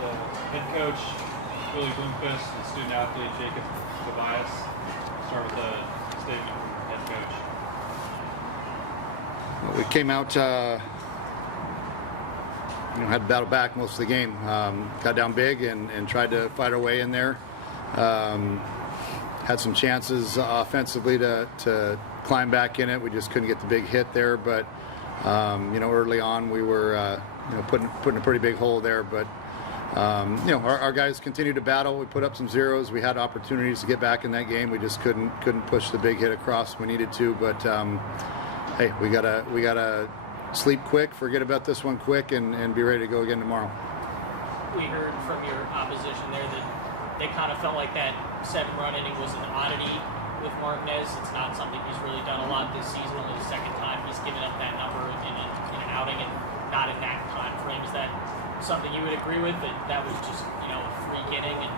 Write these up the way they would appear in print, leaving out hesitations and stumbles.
head coach Willie Bloomquist and student athlete Jacob Tobias. Start with a statement from head coach. Well, we came out, had to battle back most of the game. Got down big and tried to fight our way in there. Had some chances offensively to climb back in it. We just couldn't get the big hit there, but early on we were putting a pretty big hole there. But our guys continued to battle. We put up some zeros. We had opportunities to get back in that game. We just couldn't push the big hit across when we needed to. But hey, we gotta sleep quick, forget about this one quick, and be ready to go again tomorrow. We heard from your opposition there that they kind of felt like that 7-run inning was an oddity with Martinez. It's not something he's really done a lot this season. Only the second time he's given up that number in an outing, and not in that time frame. Is that something you would agree with? That was just a freak inning, and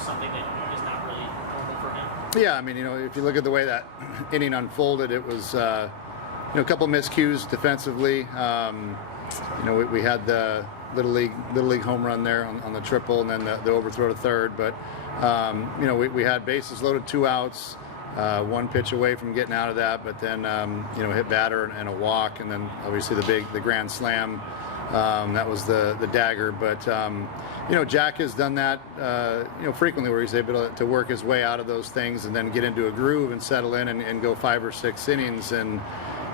something that is not really normal for him? Yeah, I mean, if you look at the way that inning unfolded, it was a couple miscues defensively. We had the little league home run there on the triple, and then the overthrow to third. But we had bases loaded, 2 outs, 1 pitch away from getting out of that. But then hit batter and a walk, and then obviously the grand slam. That was the dagger. But Jack has done that frequently, where he's able to work his way out of those things and then get into a groove and settle in and go 5 or 6 innings. And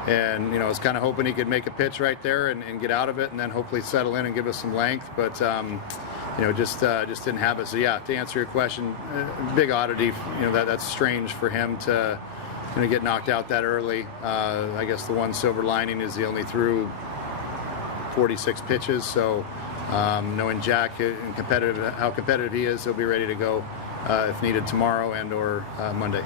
I was kind of hoping he could make a pitch right there and get out of it, and then hopefully settle in and give us some length. But just didn't have it. So yeah, to answer your question, big oddity. That's strange for him to get knocked out that early. I guess the one silver lining is he only threw 46 pitches. So knowing Jack and how competitive he is, he'll be ready to go if needed tomorrow and/or Monday.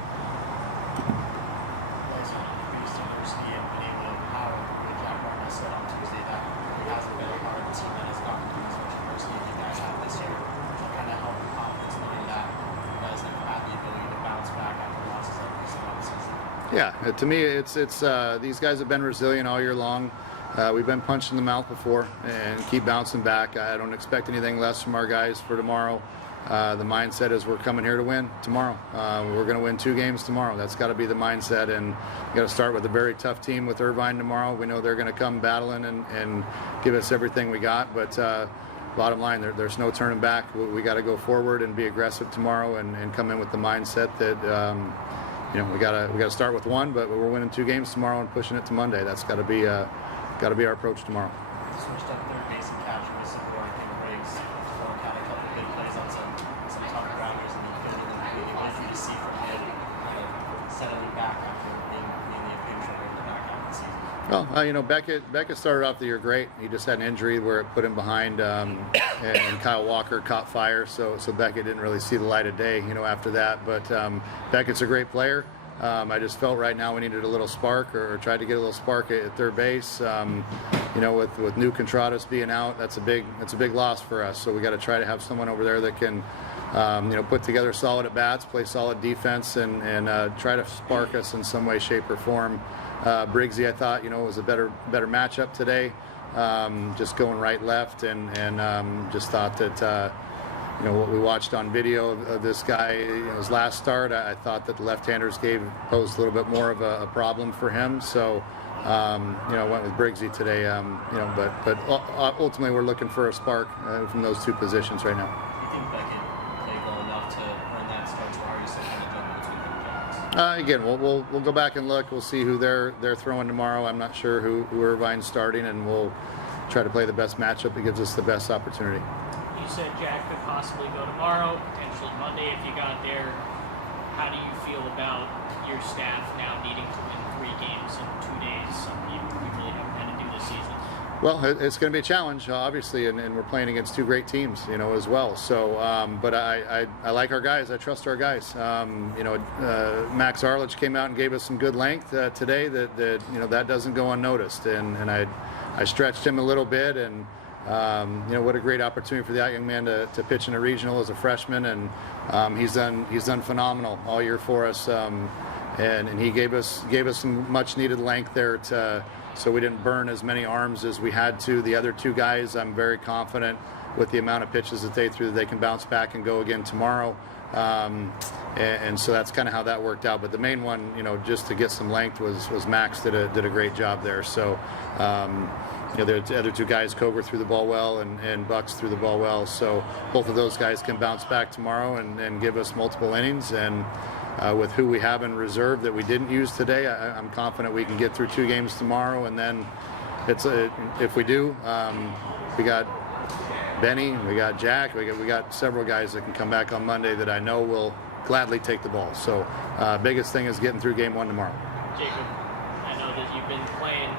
Yeah, to me, it's these guys have been resilient all year long. We've been punched in the mouth before and keep bouncing back. I don't expect anything less from our guys for tomorrow. The mindset is we're coming here to win tomorrow. We're going to win 2 games tomorrow. That's got to be the mindset, and you got to start with a very tough team with Irvine tomorrow. We know they're going to come battling and give us everything we got, but bottom line, there's no turning back. We got to go forward and be aggressive tomorrow and come in with the mindset that we gotta start with 1, but we're winning 2 games tomorrow and pushing it to Monday. That's got to be our approach tomorrow. Switched up third base and catcher with support. I think Briggs had a couple of good plays on some tough grounders, and what did you see from him kind of settling back after being the pinch runner in the back half of the season? Well, Beckett started off the year great. He just had an injury where it put him behind, and Kyle Walker caught fire, so Beckett didn't really see the light of day, after that. But Beckett's a great player. I just felt right now we needed a little spark, or tried to get a little spark at third base. With new Contradas being out, that's a big loss for us. So we got to try to have someone over there that can, put together solid at bats, play solid defense, and try to spark us in some way, shape, or form. Briggsy, I thought, was a better matchup today. Just going right, left, and just thought that. What we watched on video of this guy, his last start, I thought that the left-handers posed a little bit more of a problem for him. So, I went with Briggsy today. But ultimately we're looking for a spark from those 2 positions right now. Do you think Beckett played well enough to earn that start, or are you still kind of jumping between them? Again, we'll go back and look. We'll see who they're throwing tomorrow. I'm not sure who Irvine's starting, and we'll try to play the best matchup that gives us the best opportunity. You said Jack could possibly go tomorrow, potentially Monday if you got there. How do you feel about your staff now needing to win 3 games in 2 days? Something you really haven't had to do this season. Well, it's going to be a challenge, obviously, and we're playing against 2 great teams, as well. So, but I like our guys. I trust our guys. Max Arlich came out and gave us some good length today. That doesn't go unnoticed, and I stretched him a little bit, and what a great opportunity for that young man to pitch in a regional as a freshman, and he's done phenomenal all year for us, and he gave us some much needed length there so we didn't burn as many arms as we had to. The other 2 guys, I'm very confident with the amount of pitches that they threw, that they can bounce back and go again tomorrow. And so that's kind of how that worked out. But the main one, just to get some length was Max did a great job there. So, the other two guys, Koger threw the ball well and Bucks threw the ball well. So both of those guys can bounce back tomorrow and give us multiple innings. And with who we have in reserve that we didn't use today, I'm confident we can get through 2 games tomorrow. And then if we do, we got Benny, we got Jack, we got several guys that can come back on Monday that I know will gladly take the ball. So biggest thing is getting through game 1 tomorrow. Jacob, I know that you've been playing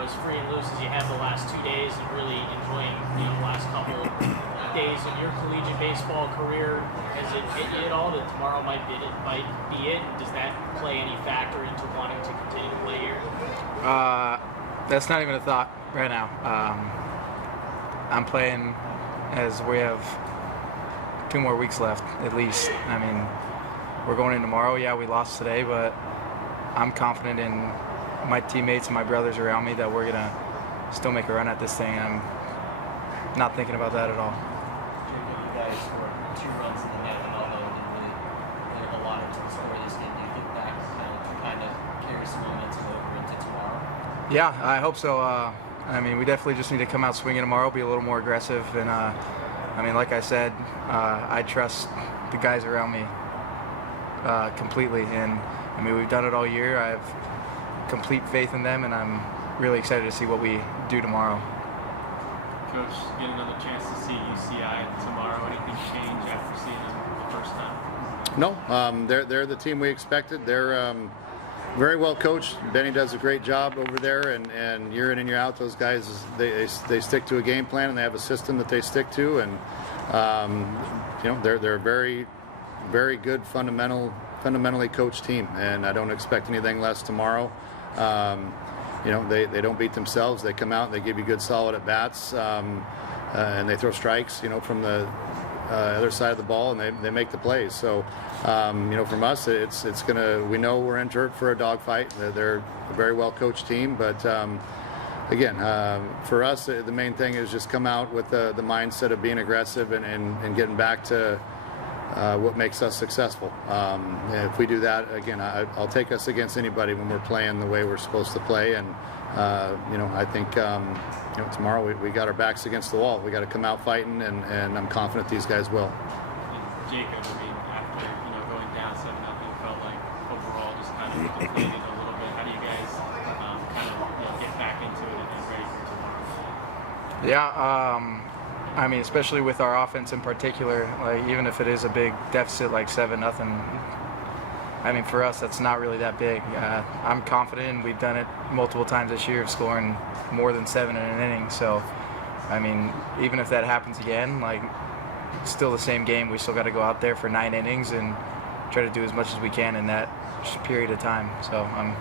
as free and loose as you have the last 2 days and really enjoying the last couple days in your collegiate baseball career. Has it hit you at all that tomorrow might be it? Does that play any factor into wanting to continue to play here? That's not even a thought right now. I'm playing as we have 2 more weeks left, at least. I mean, we're going in tomorrow. Yeah, we lost today, but I'm confident in my teammates and my brothers around me that we're going to still make a run at this thing. I'm not thinking about that at all. You guys scored 2 runs in the net, and although it didn't really give a lot to score this game, do you think that kind of carries some momentum over into tomorrow? Yeah, I hope so. I mean, we definitely just need to come out swinging tomorrow, be a little more aggressive, and I mean, like I said, I trust the guys around me completely, and I mean, we've done it all year. I have complete faith in them, and I'm really excited to see what we do tomorrow. Coach, get another chance to see UCI tomorrow. Anything change after seeing them the first time? No, they're the team we expected. They're very well coached. Benny does a great job over there, and year in and year out, those guys they stick to a game plan and they have a system that they stick to, and they're a very, very good fundamentally coached team, and I don't expect anything less tomorrow. They don't beat themselves. They come out and they give you good solid at bats, and they throw strikes from the other side of the ball, and they make the plays. So from us, we know we're in for a dogfight. They're a very well coached team, but again, for us, the main thing is just come out with the mindset of being aggressive and getting back to what makes us successsul. If we do that, again, I'll take us against anybody when we're playing the way we're supposed to play. And I think tomorrow we got our backs against the wall. We got to come out fighting, and I'm confident these guys will. Jacob, I mean, after going down 7-0, felt like overall just kind of depleted a little bit. How do you guys get back into it and ready for tomorrow? Yeah. I mean, especially with our offense in particular, like even if it is a big deficit like 7-0, I mean, for us, that's not really that big. I'm confident, and we've done it multiple times this year of scoring more than 7 in an inning. So, I mean, even if that happens again, like, it's still the same game. We still got to go out there for 9 innings and try to do as much as we can in that period of time. So I'm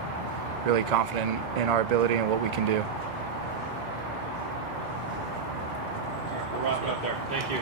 really confident in our ability and what we can do. We'll wrap it up there. Thank you.